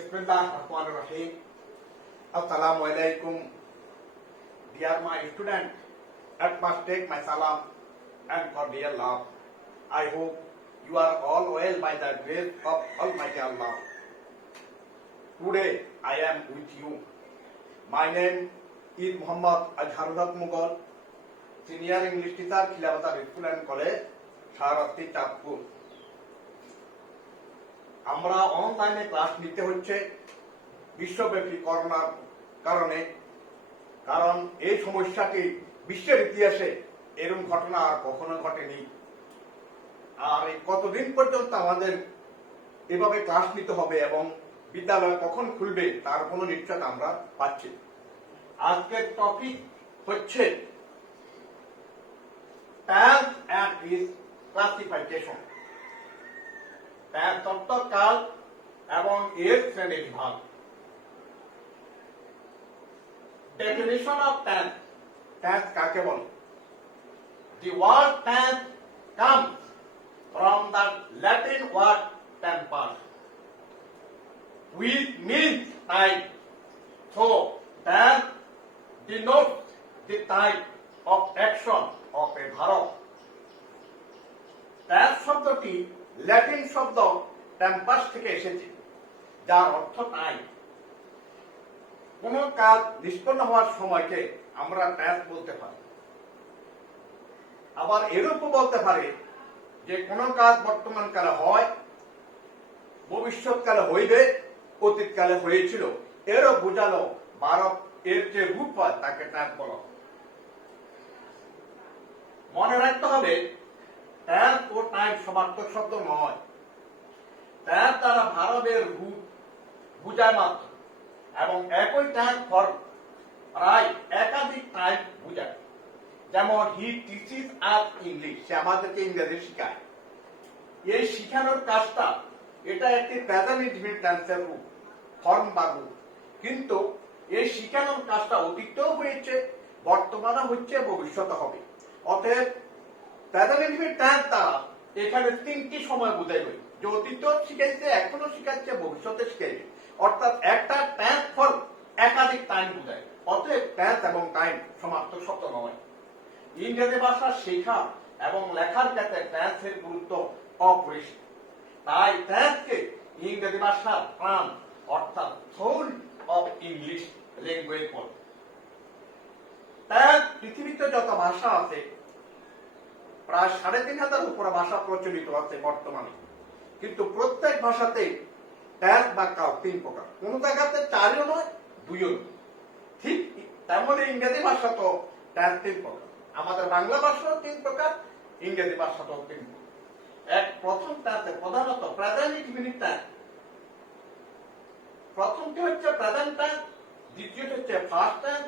Bismillahirrahmanirrahim. Assalamu alaikum. Dear my student, at first take my salam and cordial love. I hope you are all well by the grace of Almighty Allah. Today I am with you. My name is Muhammad Azharul Mughal, Senior English Teacher, Khilafat School and College, Sharasti Chapkur. আমরা অনলাইনে class নিতে হচ্ছে বিশ্বব্যাপী করোনার কারণে, কারণ এই সমস্যাটি বিশ্বের ইতিহাসে এরকম ঘটনা আর কখনো ঘটেনি। আর এই কতদিন পর্যন্ত আমাদের এভাবে ক্লাস নিতে হবে এবং বিদ্যালয় কখন খুলবে তার কোনো নিশ্চয়তা আমরা পাচ্ছি। আজকের টপিক হচ্ছে টাইমস অ্যান্ড ইজ ক্লাসিফিকেশন। তত্ত্বকাল এবং এর শ্রেণীবিভাগ। Definition of tense. টেন্স কাকে বলে? The word tense comes from the Latin word tempus, which means time. So, tense denotes the type of action of a verb. tense শব্দটি Latin শব্দ tempus থেকে এসেছে, যার অর্থ টাইম। কোন কাজ নিষ্পন্ন হওয়ার সময়কে আমরা টেন্স বলতে পারি। আবার এরূপও বলতে পারি যে কোন কাজ বর্তমান কালে হয়, ভবিষ্যৎকালে হইবে, অতীতকালে হয়েছিল, এরও বোঝালো ভারত এর যে রূপ হয় তাকে টেন্স বলা। মনে রাখতে হবে টেন্স ও টাইম সমার্থক শব্দ নয়। টেন্স দ্বারা ভারতের রূপ বুঝায় মাত্র, এবং একই টেন্স ফর্ম প্রায় একাধিক টাইম বুঝায়। যেমন হি টিচিস আস ইংলিশ, সে আমাদেরকে ইংরেজি শেখায়। এই শিখানোর কাজটা এটা একটি প্রেজেন্ট ইনডিফিনিট টেন্সের রূপ, ফর্ম বা রূপ। কিন্তু এই শিখানোর কাজটা অতীতেও হয়েছে, বর্তমানে হচ্ছে, ভবিষ্যতে হবে। অতএব প্রেজেন্ট ইনডিফিনিট টেন্স দ্বারা এখানে তিনটি সময় বোঝাইবে, যে অতীতেও শিখাইছে, এখনো শিখাচ্ছে, ভবিষ্যতে শিখাইবে। অর্থাৎ একটা টেন্স ফর্ম একাধিক টাইম বোঝায়। অতএব টেন্স এবং টাইম সমার্থক শব্দ নয়। ইংরেজি ভাষা শেখা এবং লেখার ক্ষেত্রে টেন্সের গুরুত্ব অপরিসীম। তাই টেন্সকে ইংরেজি ভাষার প্রাণ অর্থাৎ সোল অফ ইংলিশ ল্যাঙ্গুয়েজ বলে। টেন্স পৃথিবীতে যত ভাষা আছে প্রায় ৩,৫০০ উপরে ভাষা প্রচলিত আছে বর্তমানে, কিন্তু প্রত্যেক ভাষাতে টেন্স বা কাল তিন প্রকার। কোন জায়গাতে চারও নয়, দুইও নয়। ঠিক তেমনি ইংরেজি ভাষা তো টেন্স তিন প্রকার। আমাদের বাংলা ভাষাও তিন প্রকার, ইংরেজি ভাষাটাও তিন প্রকার। প্রথম টেন্সে প্রধানত প্রেজেন্ট ইনডিফিনিট টেন্স। প্রথমটি হচ্ছে প্রেজেন্ট টেন্স, দ্বিতীয়টি হচ্ছে ফার্স্ট টেন্স,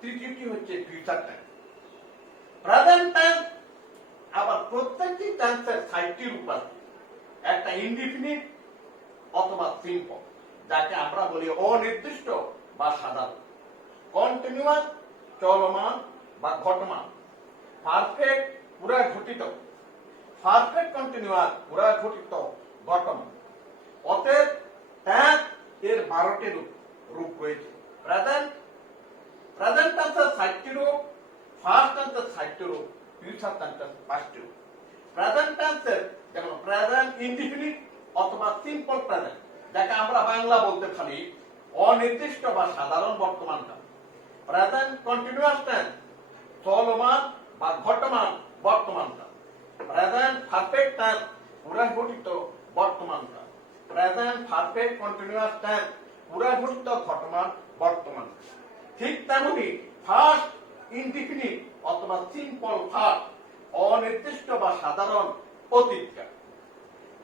তৃতীয়টি হচ্ছে ফিউচার টেন্স। প্রেজেন্ট টেন্স আবার প্রত্যেকটি টেন্সের ৬০টি রূপ আছে। একটা ইনডিফিনিট অথবা সিম্পল, যাকে আমরা বলি অনির্দিষ্ট বা সাধারণ। কন্টিনিউয়াস, চলমান বা ঘটমান। পারফেক্ট, পুরা ঘটিত। পারফেক্ট কন্টিনিউয়াস, পুরা ঘটিত, ঘটমান। অতএব টেন্স এর ১২টি রূপ রয়েছে। প্রেজেন্ট টেন্সের ৬০টি রূপ, ফার্স্ট টেন্সের ৬০টি রূপ, ফিউচার টেন্সের ৫টি রূপ। প্রেজেন্ট টেন্সের যেমন প্রেজেন্ট ইনডিফিনিট অথবা সিম্পল প্রেজেন্ট, যাকে আমরা বাংলা বলতে পারি অনির্দিষ্ট বা সাধারণ বর্তমান কাল। প্রেজেন্ট কন্টিনিউয়াস টেন্স, চলমান বা ঘটমান বর্তমান কাল। প্রেজেন্ট পারফেক্ট টেন্স, পুরা ঘটিত বর্তমান কাল। প্রেজেন্ট পারফেক্ট কন্টিনিউয়াস টেন্স, পুরা ঘটিত ঘটমান বর্তমান কাল। ঠিক তেমনি ফার্স্ট ইনডিফিনিট অথবা সিম্পল ফার্স্ট, অনির্দিষ্ট বা সাধারণ অতীতকাল।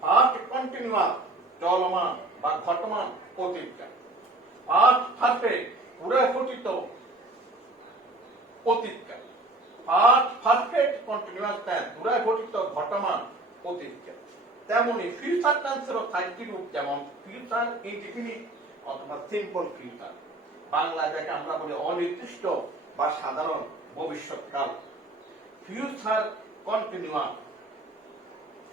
ফার্স্ট কন্টিনিউয়াস, চলমান বা ঘটমান অতীতকাল। ফার্স্ট পারফেক্ট, পুরা ঘটিত অতীতকাল। ফার্স্ট পারফেক্ট কন্টিনিউয়াস টেন্স, পুরা ঘটিত ঘটমান অতীতকাল। তেমনি ফিউচার টেন্সেরও ৬০টি রূপ, যেমন ফিউচার ইনডিফিনিট অথবা সিম্পল ফিউচার। বাংলা যাকে আমরা বলি অনির্দিষ্ট বা সাধারণ ভবিষ্যৎকাল। ফিউচার কন্টিনিউয়াস,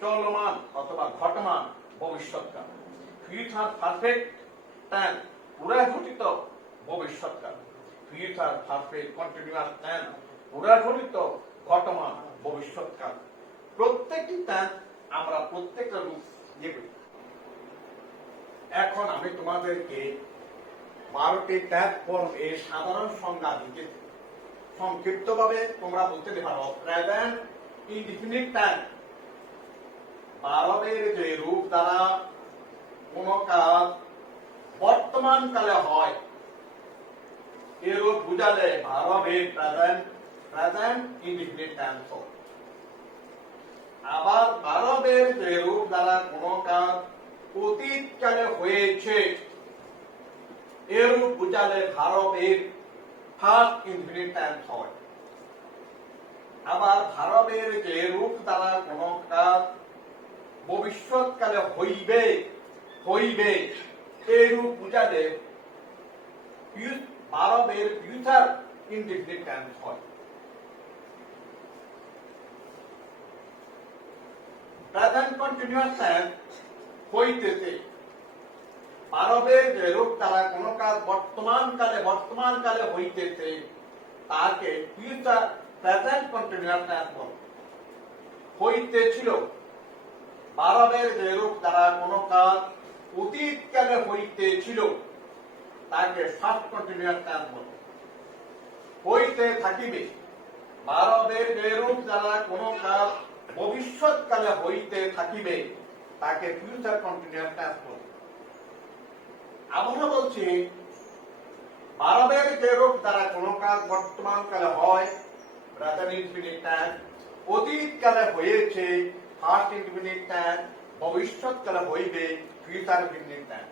চলমান অথবা ঘটমান ভবিষ্যৎকাল। ফিউচার পারফেক্ট টেন্স পুরাঘটিত ভবিষ্যৎকাল, ফিউচার পারফেক্ট কন্টিনিউয়াস টেন্স পুরাঘটিত ঘটমান ভবিষ্যৎকাল। প্রত্যেকটি টেন্স আমরা প্রত্যেকটা রূপ দিয়ে করি। এখন আমি তোমাদেরকে 12টি টেন্স ফর্ম এর সাধারণ সংজ্ঞা দিতে, সংক্ষিপ্তভাবে তোমরা বলতে পারো। প্রেজেন্ট ইনডিফিনিট টেন্স, ভারবের যে রূপ দ্বারা কোন কাজ বর্তমান কালে হয় এরূপ বুঝালে ভারবের প্রেজেন্ট ইনডিফিনিট টেন্স হয়। আবার ভারবের যে রূপ দ্বারা কোন কাজ অতীত কালে হয়েছে এরূপ বুঝালে ভারবের ফার্স্ট ইনডিফিনিট টেন্স হয়। আবার ভারবের যে রূপ দ্বারা কোন কাজ ভবিষ্যৎকালে হইবে এরূপ বুঝালে ভারবের ফিউচার ইনডিফিনিট টেন্স হয়। প্রেজেন্ট কন্টিনিউয়াস টেন্স হইতেছে, ভারবের যে রূপ দ্বারা কোন কাজ বর্তমান কালে হইতেছে তাকে ফিউচার প্রেজেন্ট কন্টিনিউয়াস টেন্স বলে। হইতেছিল, ভারবের যে রূপ দ্বারা কোন কাজ অতীত কালে হইতেছিল তাকে ফার্স্ট কন্টিনিউয়াস টেন্স বলে। হইতে থাকিবে, ভারবের যে রূপ দ্বারা কোন কাজ ভবিষ্যৎকালে হইতে থাকিবে তাকে ফিউচার কন্টিনিউয়াস টেন্স বলে। আমরা বলছি ভারবের যে রূপ দ্বারা কোন কাজ বর্তমান কালে হয় প্রেজেন্ট ইনডিফিনিট টেন্স, অতীত কালে হয়েছে ফার্স্ট ইনডিফিনিট টেন্স, ভবিষ্যৎকালে হইবে ফিউচার ইনডিফিনিট টেন্স।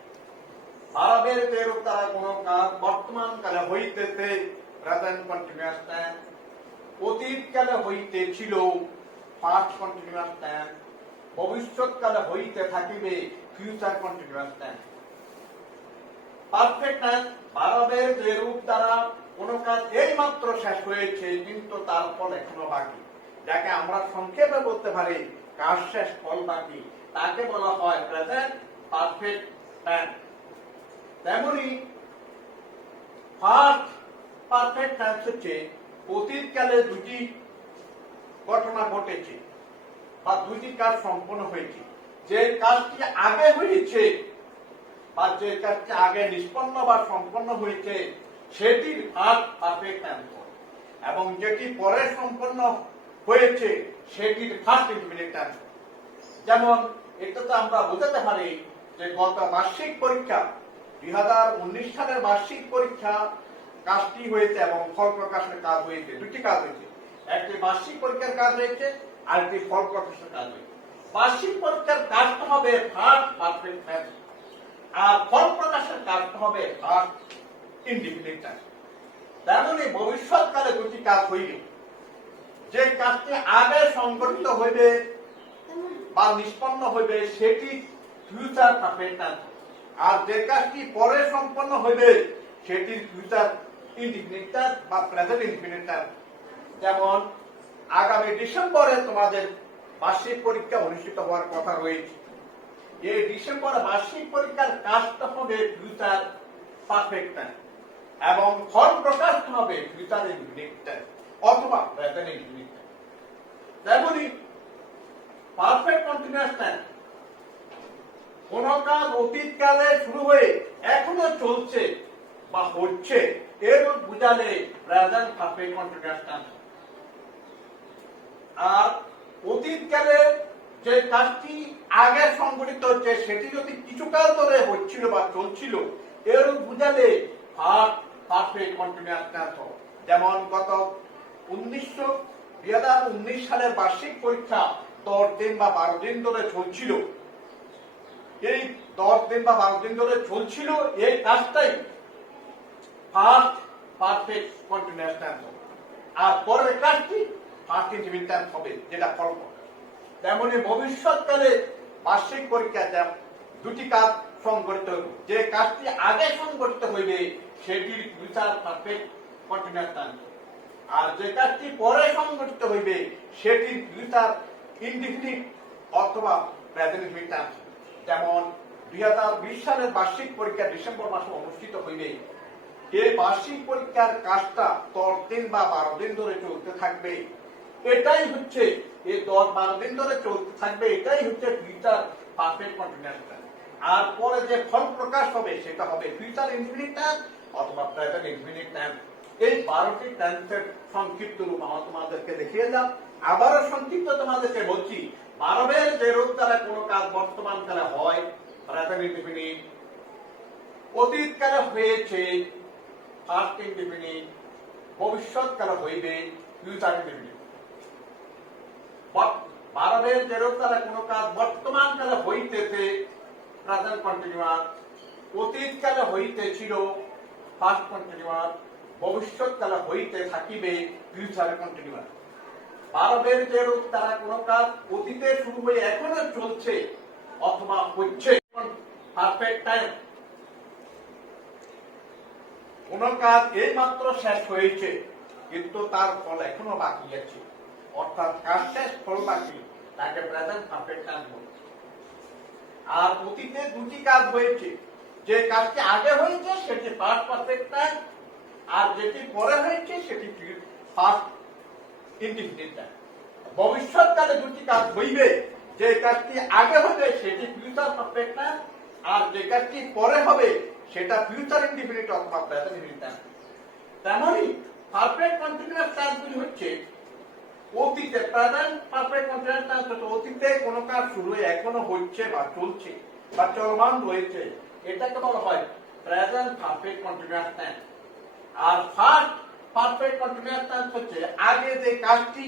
ভারবের যে রূপ দ্বারা কোন কাজ বর্তমান কালে হইতেছে প্রেজেন্ট কন্টিনিউয়াস টেন্স, অতীত কালে হইতেছিল ফার্স্ট কন্টিনিউয়াস টেন্স, ভবিষ্যৎকালে হইতে থাকিবে future continuous tense. Perfect tense, ভারবের যে রূপ দ্বারা কোন কাজ এইমাত্র শেষ হয়েছে কিন্তু তার ফল এখনো বাকি, যাকে আমরা সংক্ষেপে বলতে পারি কাজ শেষ ফল বাকি, তাকে বলা হয় প্রেজেন্ট পারফেক্ট টেন্স। তেমনি ফার্স্ট পারফেক্ট টেন্স হচ্ছে অতীতকালে দুটি ঘটনা ঘটেছে বা দুটি কাজ সম্পন্ন হয়েছে, যে কাজটি আগে হয়েছে বা যে কাজটি আগে নিষ্পন্ন বা সম্পন্ন হয়েছে সেটির ফার্স্ট পারফেক্ট টেন্স, এবং যেটি পরে সম্পন্ন হয়েছে সেটির ফার্স্ট ইনডিফিনিট টেন্স। যেমন এটাতে আমরা বোঝাতে পারি যে গত বার্ষিক পরীক্ষা 2019 সালের বার্ষিক পরীক্ষা কাজটি হয়েছে এবং ফল প্রকাশের কাজ হয়েছে, দুটি কাজ হয়েছে। একটি বার্ষিক পরীক্ষার কাজ হয়েছে আর একটি ফল প্রকাশের কাজ হয়েছে। বার্ষিক পরীক্ষার কাজটা হবে ফার্স্ট পারফেক্ট টেন্স আর ফল প্রকাশের কাজটা হবে ফার্স্ট ইনডিফিনিট টেন্স। তেমনি ভবিষ্যৎকালে দুটি কাজ হইবে, যে কাজটি আগে সংগঠিত হইবে বা নিষ্পন্ন হইবে সেটি ফিউচার পারফেক্ট টেন্স, আর যে কাজটি পরে সম্পন্ন হইবে সেটি ফিউচার ইনডিফিনিট টেন্স বা প্রেজেন্ট ইনডিফিনিট টেন্স। যেমন আগামী ডিসেম্বরে তোমাদের বার্ষিক পরীক্ষা অনুষ্ঠিত হওয়ার কথা রয়েছে, এই ডিসেম্বরে বার্ষিক পরীক্ষার কাজটা হবে ফিউচার পারফেক্ট টেন্স এবং ফল প্রকাশ হবে ফিউচার ইনডিফিনিট টেন্স অথবা প্রেজেন্ট ইনডিফিনিট টেন্স। তেমনি পারফেক্ট কন্টিনিউয়াস টেন্স, কোন কাজ অতীতকালে শুরু হয়ে এখনো চলছে বা হচ্ছে এরূপ বুঝালে প্রেজেন্ট পারফেক্ট কন্টিনিউয়াস টেন্স। আর অতীতকালে যে কাজটি আগে সংঘটিত হচ্ছে সেটি যদি কিছুকাল ধরে হচ্ছিল বা চলছিল এরূপ বুঝালে ফার্স্ট পারফেক্ট কন্টিনিউয়াস টেন্স। যেমন গত 2019 সালের বার্ষিক পরীক্ষা 10 দিন বা 12 দিন ধরে চলছিল, এই 10 দিন বা 12 দিন ধরে চলছিল এই কাজটাই ফার্স্ট পারফেক্ট কন্টিনিউয়াস টেন্স, আর পরের কাজটি ফার্স্ট ইনডিফিনিট টেন্স হবে যেটা ফল প্রকাশ। তেমনি ভবিষ্যৎকালে বার্ষিক পরীক্ষা দুটি কাজ সংঘটিত হইবে, যে কাজটি আগে সংঘটিত হইবে সেটির ফিউচার পারফেক্ট কন্টিনিউয়াস টেন্স, আর যে কাজটি পরে সংঘটিত হইবে সেটির ফিউচার ইনডিফিনিট অথবা প্রেজেন্ট ইনডিফিনিট টেন্স। যেমন 2020 সালের বার্ষিক পরীক্ষা ডিসেম্বর মাসে অনুষ্ঠিত হইবে। এই বার্ষিক পরীক্ষার কাজটা 10 দিন বা 12 দিন ধরে চলতে থাকবে। এটাই হচ্ছে এই 10-12 দিন ধরে চলতে থাকবে, এটাই হচ্ছে ফিউচার পারফেক্ট কন্টিনিউয়াস টেন্স। আর পরে যে ফল প্রকাশ হবে সেটা হবে ফিউচার ইনডিফিনিট টেন্স অথবা প্রেজেন্ট ইনডিফিনিট টেন্স। এই 12টি টেন্সের সংক্ষিপ্ত রূপ আমার তোমাদেরকে দেখিয়ে দাও। আবারও সংক্ষিপ্ত তোমাদেরকে বলছি, ভারবের যে রূপ দ্বারা কোনো কাজ বর্তমান কালে হয় প্রেজেন্ট ইনডিফিনিট, অতীতকালে হয়েছে পাস্ট ইনডিফিনিট, ভবিষ্যৎকালে হইবে ফিউচার ইনডিফিনিট। ভারবের যে রূপ দ্বারা কোনো কাজ বর্তমান কালে হইতেছে প্রেজেন্ট কন্টিনিউয়াস, অতীতকালে হইতেছিল পাস্ট কন্টিনিউয়াস, ভবিষ্যৎকালে হইতে থাকিবে ফিউচার কন্টিনিউয়াস। ভারবের যে রূপ দ্বারা কোনো কাজ অতীতে শুরু হয়ে এখনো চলছে অথবা হচ্ছে পারফেক্ট টাইম। কোন কাজ এই মাত্র শেষ হয়েছে কিন্তু তার ফল এখনো বাকি আছে, অর্থাৎ কাজ শেষ ফল বাকি, তাকে প্রেজেন্ট পারফেক্ট টাইম বলছে। আর অতীতে দুটি কাজ হয়েছে, যে কাজটি আগে হয়েছে সেটি পাস্ট পারফেক্ট টাইম, আর যেটি পরে হয়েছে সেটি পাস্ট ইনডিফিনিট টাইম। ভবিষ্যৎকালে দুটি কাজ হইবে, যে কাজটি আগে হবে সেটি ফিউচার পারফেক্ট টাইম, আর যে কাজটি পরে হবে সেটা ফিউচার ইনডিফিনিট অথবা প্রেজেন্ট ইনডিফিনিট টাইম। তেমনই পারফেক্ট কন্টিনিউয়াস টেন্সগুলি হচ্ছে অতীতে, প্রেজেন্ট পারফেক্ট কন্টিনিউয়াস টেন্স হচ্ছে অতীতে কোনো কাজ শুরু হয়ে এখনো হচ্ছে বা চলছে বা চলমান রয়েছে, এটাকে বলা হয় প্রেজেন্ট পারফেক্ট কন্টিনিউয়াস টেন্স। আর ফার্স্ট পারফেক্ট কন্টিনিউয়াস টেন্স হচ্ছে আগে যে কাজটি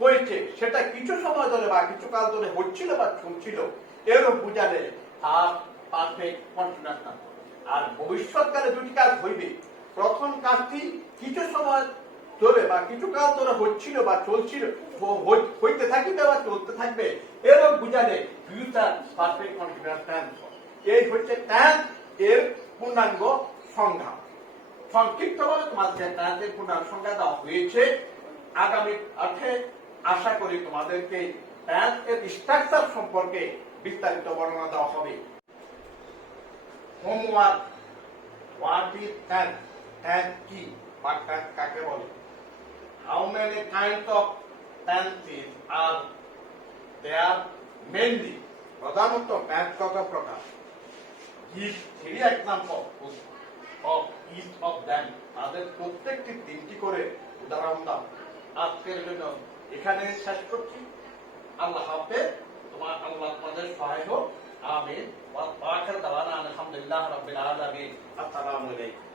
হয়েছে সেটা কিছু সময় ধরে বা কিছু কাল ধরে হচ্ছিল বা চলছিল, এরূপ বুঝালে ফার্স্ট পারফেক্ট কন্টিনিউয়াস টেন্স। আর ভবিষ্যৎকালে দুটি কাজ হইবে, প্রথম কাজটি কিছু সময় ধরে বা কিছু কাল ধরে হচ্ছিল বা চলছিল, হইতে থাকিবে বা চলতে থাকবে, এরূপ বুঝালে ফিউচার পারফেক্ট কন্টিনিউয়াস টেন্স। এই হচ্ছে টেন্স এর পূর্ণাঙ্গ সংজ্ঞা। সংক্ষিপ্তভাবে তোমাদের টেন্সের পূর্ণাঙ্গ সংজ্ঞা দেওয়া হয়েছে। আগামী পাঠে আশা করি তোমাদেরকে টেন্স এর স্ট্রাকচার সম্পর্কে বিস্তারিত বর্ণনা দেওয়া হবে। Homework, what is tense, tense কি বা টেন্স কাকে বলে, how many kinds of tenses are there, mainly প্রধানত টেন্স কত প্রকার, give 3 example of each of them, তাদের প্রত্যেকটি 3টি করে উদাহরণ দাও। আজকের জন্য এখানে শেষ করছি। আল্লাহ হাফেজ, আল্লাহ তোমাদের সহায় হোক। আমিন। ওয়া আখির দাওয়ানা আলহামদুলিল্লাহ রাব্বিল আলামিন। আসসালামু আলাইকুম।